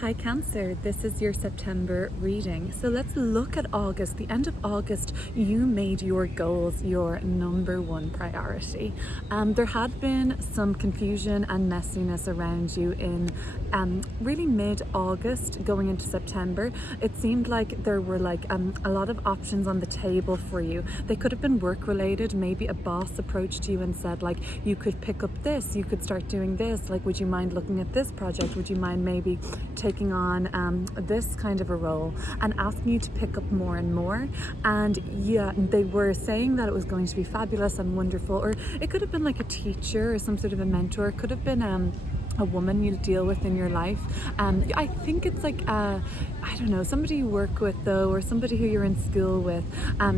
Hi Cancer, this is your September reading. So let's look at August. The end of August, you made your goals your number one priority. There had been some confusion and messiness around you in really mid-August going into September. It seemed like there were a lot of options on the table for you. They could have been work related. Maybe a boss approached you and said like, you could pick up this, you could start doing this, like would you mind looking at this project, would you mind maybe taking on this kind of a role, and asking you to pick up more and more. And yeah, they were saying that it was going to be fabulous and wonderful, or it could have been like a teacher or some sort of a mentor. It could have been a woman you deal with in your life. I think it's like I don't know, somebody you work with though, or somebody who you're in school with,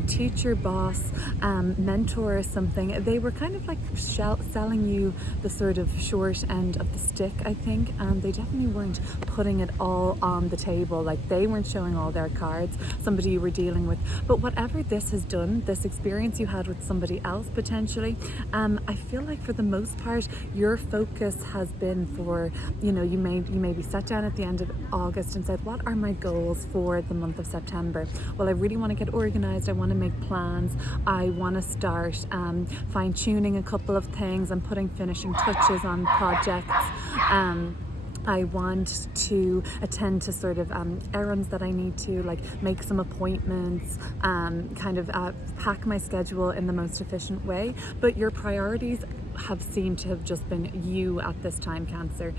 teacher, boss, mentor or something. They were kind of like selling you the sort of short end of the stick, I think, and they definitely weren't putting it all on the table. Like they weren't showing all their cards, somebody you were dealing with. But whatever this has done, this experience you had with somebody else potentially, I feel like for the most part your focus has been for, you know, you maybe sat down at the end of August and said, what are my goals for the month of September? Well, I really want to get organized, I want to make plans, I want to start fine-tuning a couple of things and putting finishing touches on projects. I want to attend to sort of errands that I need to, like make some appointments, pack my schedule in the most efficient way. But your priorities have seemed to have just been you at this time, Cancer.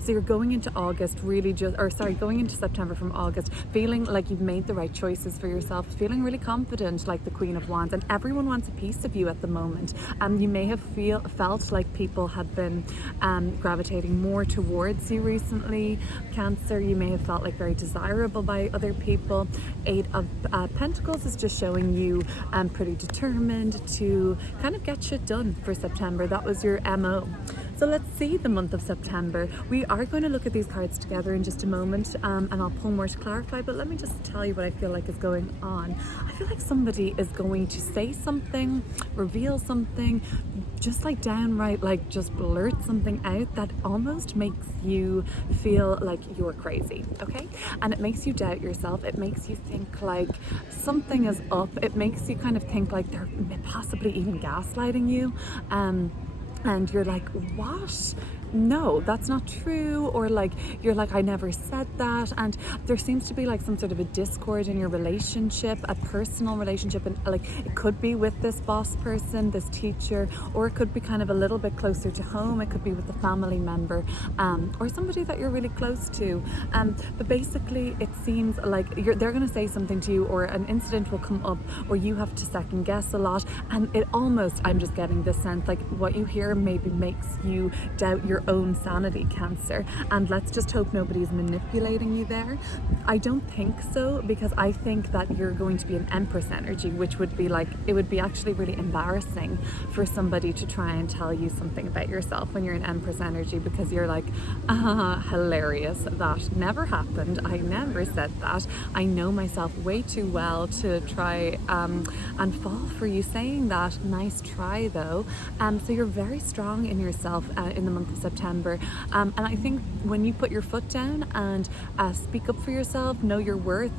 So you're going into August going into September from August, feeling like you've made the right choices for yourself, feeling really confident, like the Queen of Wands, and everyone wants a piece of you at the moment. You may have felt like people had been gravitating more towards you recently, Cancer. You may have felt like very desirable by other people. Eight of Pentacles is just showing you pretty determined to kind of get shit done for September. That was your MO. So let's see the month of September. We are going to look at these cards together in just a moment, and I'll pull more to clarify, but let me just tell you what I feel like is going on. I feel like somebody is going to say something, reveal something, just like downright, like just blurt something out that almost makes you feel like you're crazy, okay? And it makes you doubt yourself. It makes you think like something is up. It makes you kind of think like they're possibly even gaslighting you. And you're like, what? No, that's not true. Or like, you're like, I never said that. And there seems to be like some sort of a discord in your relationship, a personal relationship. And like, it could be with this boss person, this teacher, or it could be kind of a little bit closer to home. It could be with a family member, or somebody that you're really close to. But basically it seems like they're going to say something to you, or an incident will come up, or you have to second guess a lot. And it almost, I'm just getting this sense, like what you hear maybe makes you doubt your own sanity, Cancer. And let's just hope nobody's manipulating you there. I don't think so, because I think that you're going to be an Empress energy, which would be like, it would be actually really embarrassing for somebody to try and tell you something about yourself when you're an Empress energy, because you're like, hilarious, that never happened, I never said that, I know myself way too well to try and fall for you saying that. Nice try though. So you're very strong in yourself in the month of September, and I think when you put your foot down and speak up for yourself, know your worth,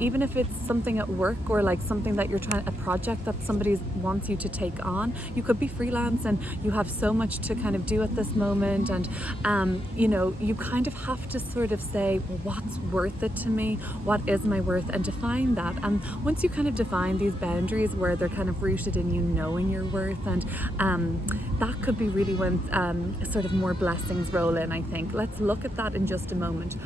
even if it's something at work, or like something that you're a project that somebody wants you to take on. You could be freelance and you have so much to kind of do at this moment, and you know, you kind of have to sort of say, well, what's worth it to me, what is my worth, and define that. And once you kind of define these boundaries where they're kind of rooted in you knowing your worth, and that could be really when sort of more blessings roll in, I think. Let's look at that in just a moment.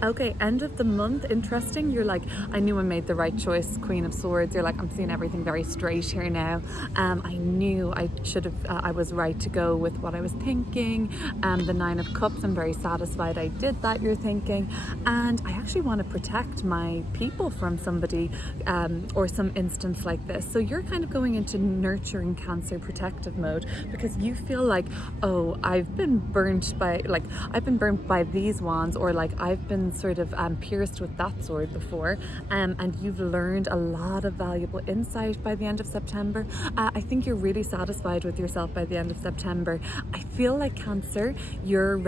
Okay, end of the month, interesting. You're like, I knew I made the right choice, Queen of Swords. You're like, I'm seeing everything very straight here now. I knew I should have, I was right to go with what I was thinking. The Nine of Cups, I'm very satisfied I did that, you're thinking. And I actually want to protect my people from somebody or some instance like this. So you're kind of going into nurturing Cancer protective mode, because you feel like, oh, I've been burnt by these wands, or like I've been been sort of pierced with that sword before, and you've learned a lot of valuable insight by the end of September. I think you're really satisfied with yourself by the end of September. I feel like Cancer, you're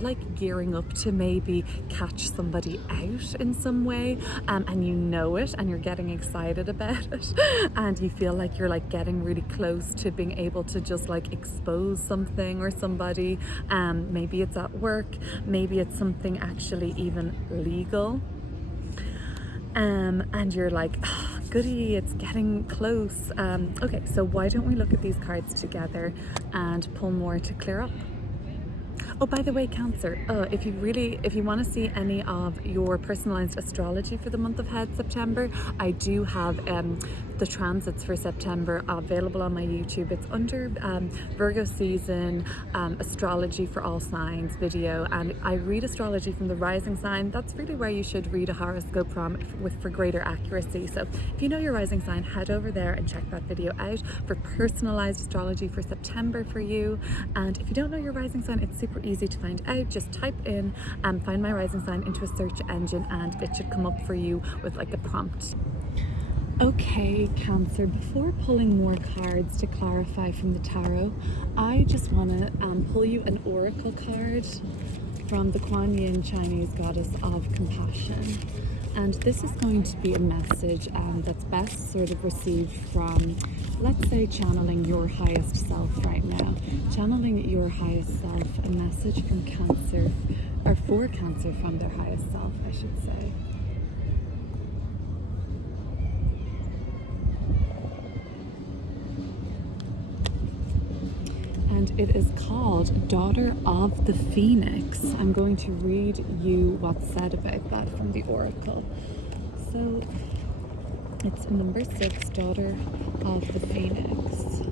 like gearing up to maybe catch somebody out in some way, and you know it, and you're getting excited about it, and you feel like you're like getting really close to being able to just like expose something or somebody. Maybe it's at work, maybe it's something actually even legal, and you're like, oh, goody, it's getting close. Okay, so why don't we look at these cards together and pull more to clear up? Oh, by the way, Cancer, if you want to see any of your personalized astrology for the month of September, I do have the transits for September available on my YouTube. It's under Virgo season, astrology for all signs video, and I read astrology from the rising sign. That's really where you should read a horoscope from for greater accuracy. So if you know your rising sign, head over there and check that video out for personalized astrology for September for you. And if you don't know your rising sign, it's super easy to find out. Just type in find my rising sign into a search engine and it should come up for you with like a prompt. Okay, Cancer, before pulling more cards to clarify from the tarot, I just want to pull you an oracle card from the Kuan Yin Chinese goddess of compassion. And this is going to be a message that's best sort of received from, let's say, channeling your highest self right now. Channeling your highest self, a message from Cancer, or for Cancer from their highest self, I should say. And it is called Daughter of the Phoenix. I'm going to read you what's said about that from the oracle. So it's number 6, Daughter of the Phoenix.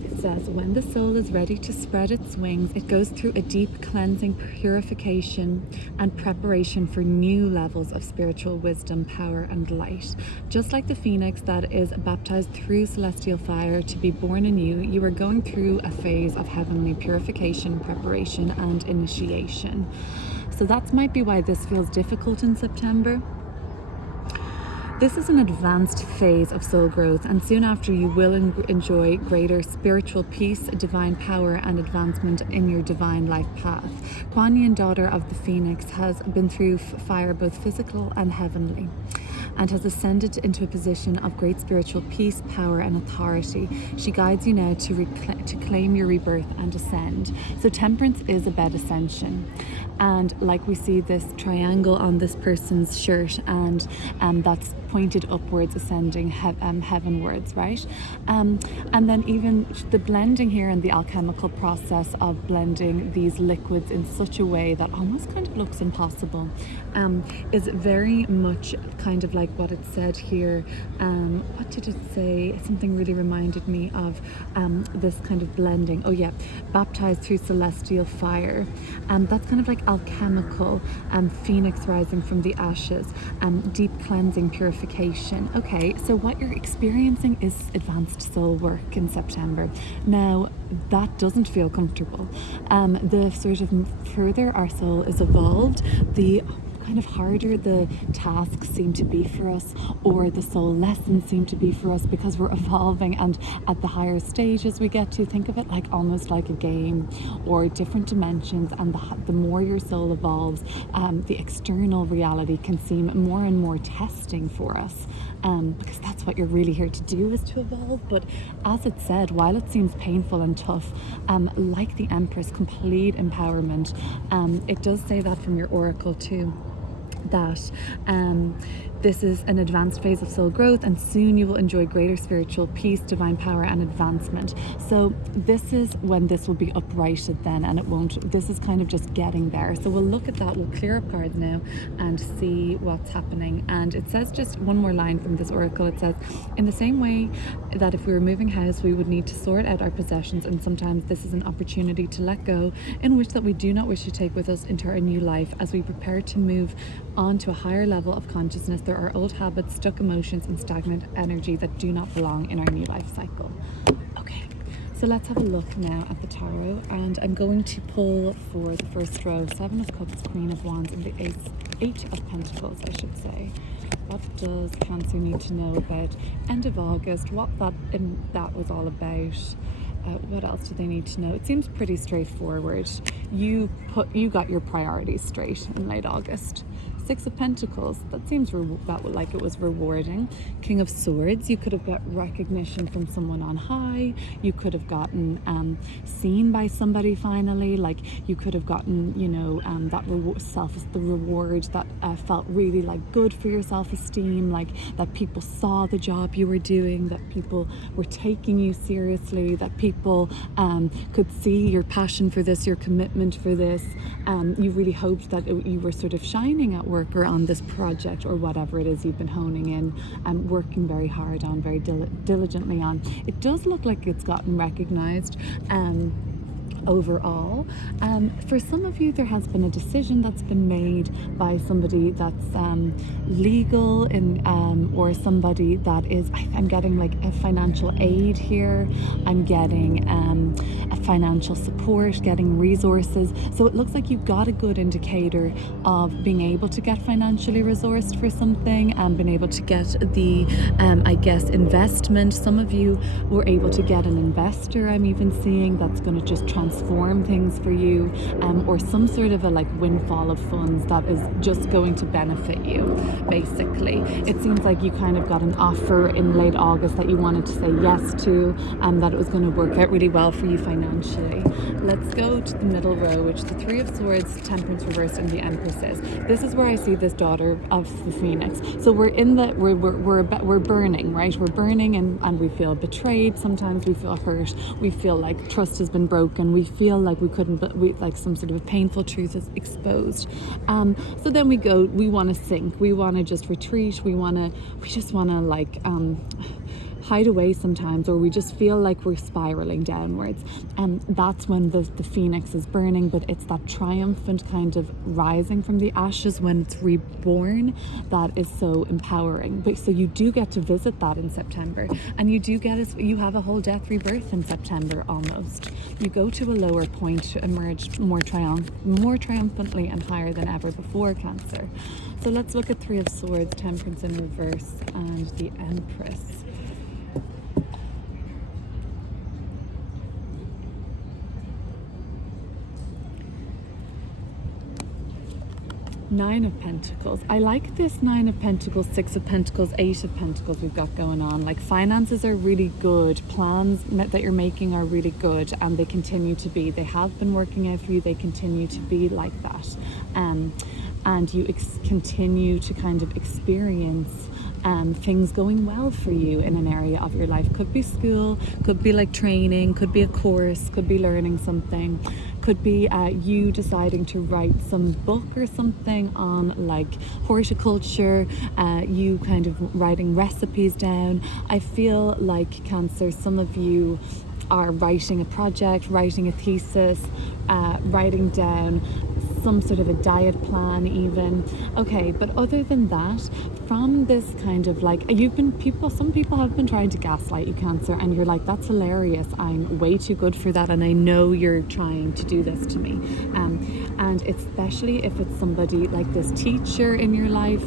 It says, when the soul is ready to spread its wings, it goes through a deep cleansing, purification, and preparation for new levels of spiritual wisdom, power, and light. Just like the phoenix that is baptized through celestial fire to be born anew, you are going through a phase of heavenly purification, preparation, and initiation. So that might be why this feels difficult in September. This is an advanced phase of soul growth, and soon after you will enjoy greater spiritual peace, divine power, and advancement in your divine life path. Kuan Yin, Daughter of the Phoenix, has been through fire, both physical and heavenly, and has ascended into a position of great spiritual peace, power, and authority. She guides you now to claim your rebirth and ascend. So Temperance is about ascension. And like we see this triangle on this person's shirt, and that's pointed upwards, ascending heavenwards, right? And then even the blending here and the alchemical process of blending these liquids in such a way that almost kind of looks impossible is very much kind of like what it said here. What did it say? Something really reminded me of this kind of blending. Oh yeah, baptized through celestial fire. That's kind of like alchemical, phoenix rising from the ashes, deep cleansing, purification. Okay, so what you're experiencing is advanced soul work in September. Now, that doesn't feel comfortable. The sort of further our soul is evolved, the kind of harder the tasks seem to be for us, or the soul lessons seem to be for us, because we're evolving, and at the higher stages we get to think of it like almost like a game or different dimensions, and the more your soul evolves, the external reality can seem more and more testing for us, because that's what you're really here to do, is to evolve. But as it said, while it seems painful and tough, like the Empress, complete empowerment. It does say that from your oracle too, that this is an advanced phase of soul growth, and soon you will enjoy greater spiritual peace, divine power, and advancement. So this is when this will be uprighted then, and it won't, this is kind of just getting there. So we'll look at that, we'll clear up cards now and see what's happening. And it says, just one more line from this oracle, it says, in the same way that if we were moving house, we would need to sort out our possessions, and sometimes this is an opportunity to let go, in which that we do not wish to take with us into our new life. As we prepare to move on to a higher level of consciousness, there are old habits, stuck emotions, and stagnant energy that do not belong in our new life cycle. Okay, So let's have a look now at the tarot, and I'm going to pull for the first row, Seven of Cups, Queen of Wands, and the Eight of Pentacles, I should say. What does Cancer need to know about end of August? What that was all about? What else do they need to know? It seems pretty straightforward. You got your priorities straight in late August. Six of Pentacles, that seems like it was rewarding. King of Swords, you could have got recognition from someone on high. You could have gotten seen by somebody finally. Like you could have gotten, the reward that felt really like good for your self-esteem. Like that people saw the job you were doing, that people were taking you seriously, that people could see your passion for this, your commitment for this. You really hoped that you were sort of shining at work or on this project or whatever it is you've been honing in and working very hard on, very diligently on. It does look like it's gotten recognized overall. For some of you, there has been a decision that's been made by somebody that's legal or somebody that is, I'm getting like a financial aid here. I'm getting a financial support, getting resources. So it looks like you've got a good indicator of being able to get financially resourced for something and being able to get the, investment. Some of you were able to get an investor, I'm even seeing, that's going to just transform things for you, or some sort of a like windfall of funds that is just going to benefit you, basically. It seems like you kind of got an offer in late August that you wanted to say yes to, and that it was going to work out really well for you financially. Let's go to the middle row, which the Three of Swords, Temperance reversed, and the Empress is. This is where I see this daughter of the Phoenix. So we're burning, right? We're burning and we feel betrayed. Sometimes we feel hurt. We feel like trust has been broken. We feel like like some sort of a painful truth is exposed. So then we want to sink. We want to just retreat. We just want to hide away sometimes, or we just feel like we're spiraling downwards. And that's when the phoenix is burning, but it's that triumphant kind of rising from the ashes when it's reborn that is so empowering. But so you do get to visit that in September, and you have a whole death rebirth in September almost. You go to a lower point to emerge more triumphantly and higher than ever before, Cancer. So let's look at Three of Swords, Temperance in reverse, and the Empress. Nine of Pentacles. I like this Nine of Pentacles, Six of Pentacles, Eight of Pentacles we've got going on. Like finances are really good. Plans that you're making are really good, and they continue to be. They have been working out for you. They continue to be like that. And you continue to kind of experience things going well for you in an area of your life. Could be school, could be like training, could be a course, could be learning something, could be you deciding to write some book or something on like horticulture, you kind of writing recipes down. I feel like, Cancer, some of you are writing a project, writing a thesis, writing down some sort of a diet plan even. Okay, but other than that, from this kind of like, some people have been trying to gaslight you, Cancer, and you're like, that's hilarious, I'm way too good for that, and I know you're trying to do this to me. And especially if it's somebody like this teacher in your life,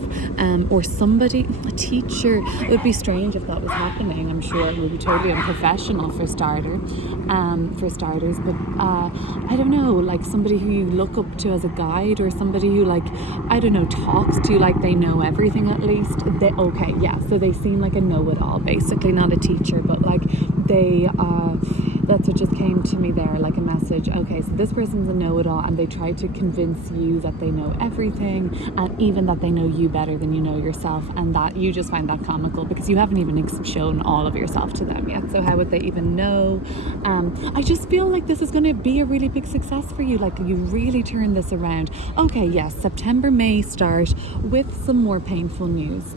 or a teacher. It would be strange if that was happening. I'm sure it would be totally unprofessional for starters, but I don't know, like somebody who you look up to as a guide, or somebody who, like, I don't know, talks to you like they know everything at least. So they seem like a know-it-all, basically. Not a teacher, but like they that's what just came to me there, like a message. Okay, so this person's a know-it-all, and they try to convince you that they know everything, and even that they know you better than you know yourself, and that you just find that comical because you haven't even shown all of yourself to them yet. So how would they even know? I just feel like this is going to be a really big success for you. Like, you really turn this around. Okay, yes, September may start with some more painful news,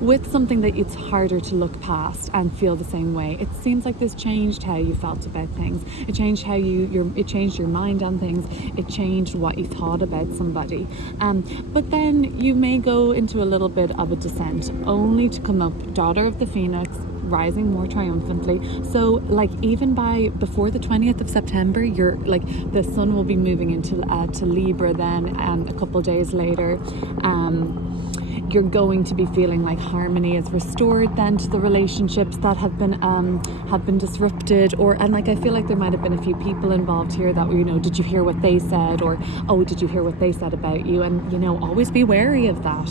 with something that it's harder to look past and feel the same way. It seems like this changed how you felt about things. It changed how it changed your mind on things. It changed what you thought about somebody. But then you may go into a little bit of a descent, only to come up, Daughter of the Phoenix, rising more triumphantly. So like even by before the 20th of September, you're like the sun will be moving into to Libra then a couple days later. You're going to be feeling like harmony is restored then to the relationships that have been disrupted, and like I feel like there might have been a few people involved here that, you know, did you hear what they said, or oh, did you hear what they said about you? And you know, always be wary of that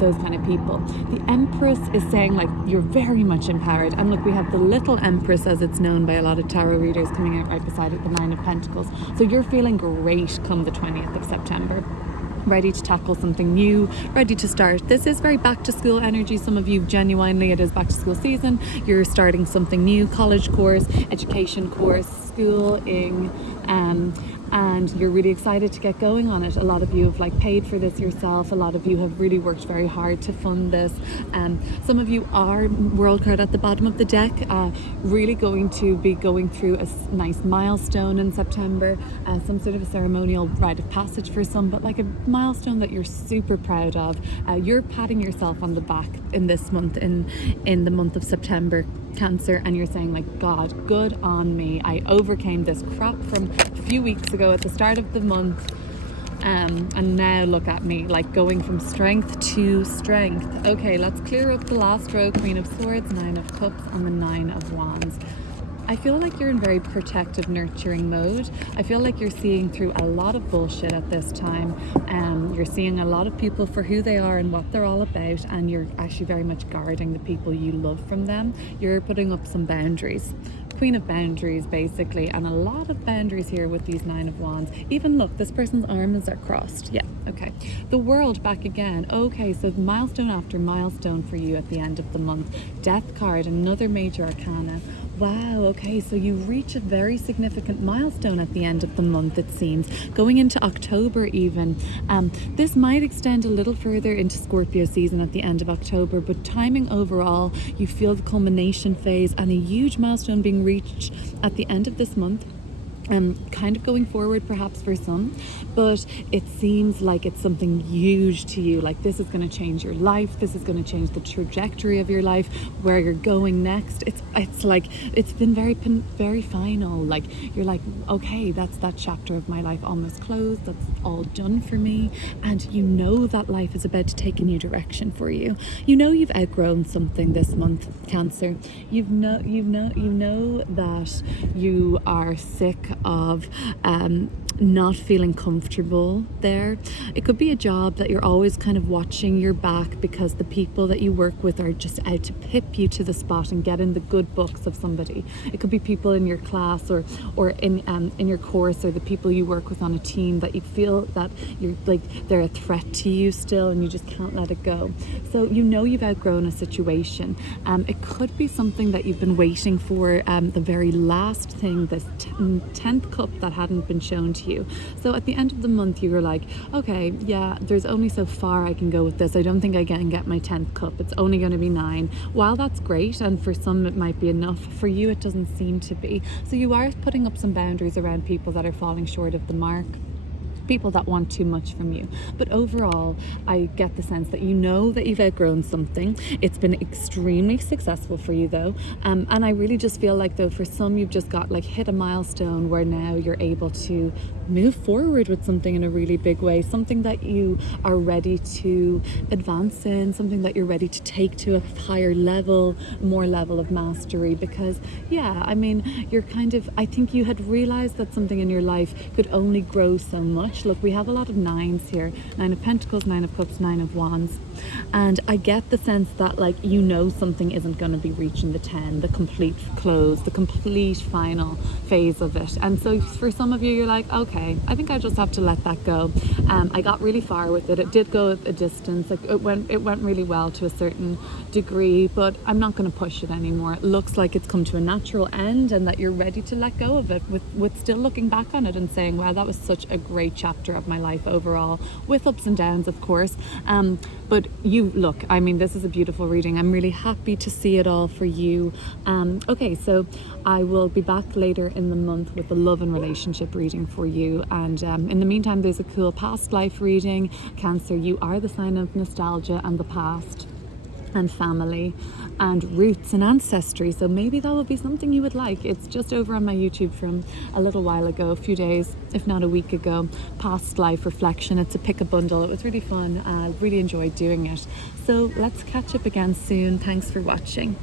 those kind of people. The Empress is saying like you're very much empowered, and look, we have the little Empress, as it's known by a lot of tarot readers, coming out right beside it, the Nine of Pentacles. So you're feeling great come the 20th of September. Ready to tackle something new, ready to start. This is very back to school energy. Some of you, genuinely, it is back to school season. You're starting something new, college course, education course, schooling, and you're really excited to get going on it. A lot of you have like paid for this yourself. A lot of you have really worked very hard to fund this. Some of you are, World card at the bottom of the deck, really going to be going through a nice milestone in September, some sort of a ceremonial rite of passage for some, but like a milestone that you're super proud of. You're patting yourself on the back in this month, in the month of September, Cancer, and you're saying like, God, good on me. I overcame this crap from a few weeks ago at the start of the month, and now look at me, like going from strength to strength. Okay, let's clear up the last row. Queen of Swords, Nine of Cups, and the Nine of Wands. I feel like you're in very protective, nurturing mode. I feel like you're seeing through a lot of bullshit at this time. You're seeing a lot of people for who they are and what they're all about, and you're actually very much guarding the people you love from them. You're putting up some boundaries. Queen of boundaries, basically, and a lot of boundaries here with these Nine of Wands. Even look, this person's arms are crossed. Yeah, okay. The World back again. Okay, so milestone after milestone for you at the end of the month. Death card, another major arcana. Wow, okay, so you reach a very significant milestone at the end of the month, it seems. Going into October even. This might extend a little further into Scorpio season at the end of October, but timing overall, you feel the culmination phase and a huge milestone being reached at the end of this month. Kind of going forward perhaps for some, but it seems like it's something huge to you. Like this is going to change your life. This is going to change the trajectory of your life, where you're going next. It's like it's been very final. Like you're like, okay, that's that chapter of my life almost closed. That's all done for me, and you know that life is about to take a new direction for you. You know you've outgrown something this month, Cancer. You know that you are sick of not feeling comfortable there. It could be a job that you're always kind of watching your back because the people that you work with are just out to pip you to the spot and get in the good books of somebody. It could be people in your class or in your course, or the people you work with on a team that you feel that you're like they're a threat to you still, and you just can't let it go. So you know you've outgrown a situation. It could be something that you've been waiting for, the very last thing, this 10th cup that hadn't been shown to you. So at the end of the month you were like, okay, yeah, there's only so far I can go with this. I don't think I can get my 10th cup. It's only going to be 9. While that's great, and for some it might be enough, for you it doesn't seem to be. So you are putting up some boundaries around people that are falling short of the mark, people that want too much from you. But overall, I get the sense that you know that you've outgrown something. It's been extremely successful for you though, and I really just feel like though for some you've just got like hit a milestone where now you're able to move forward with something in a really big way, something that you are ready to advance in, something that you're ready to take to a higher level, more level of mastery. Because yeah, I mean, you're kind of, I think you had realized that something in your life could only grow so much. Look, we have a lot of 9s here. 9 of Pentacles, 9 of Cups, 9 of Wands. And I get the sense that like, you know, something isn't going to be reaching the 10, the complete close, the complete final phase of it. And so for some of you, you're like, okay, I think I just have to let that go. I got really far with it. It did go a distance. Like it went really well to a certain degree, but I'm not going to push it anymore. It looks like it's come to a natural end, and that you're ready to let go of it with still looking back on it and saying, wow, that was such a great chapter of my life overall, with ups and downs, of course. But you look, I mean, this is a beautiful reading. I'm really happy to see it all for you. Okay, so I will be back later in the month with a love and relationship reading for you. And in the meantime, there's a cool past life reading. Cancer, you are the sign of nostalgia and the past. and family and roots and ancestry. So maybe that will be something you would like. It's just over on my YouTube from a little while ago, a few days, if not a week ago. Past life reflection. It's a pick a bundle. It was really fun. I really enjoyed doing it. So let's catch up again soon. Thanks for watching.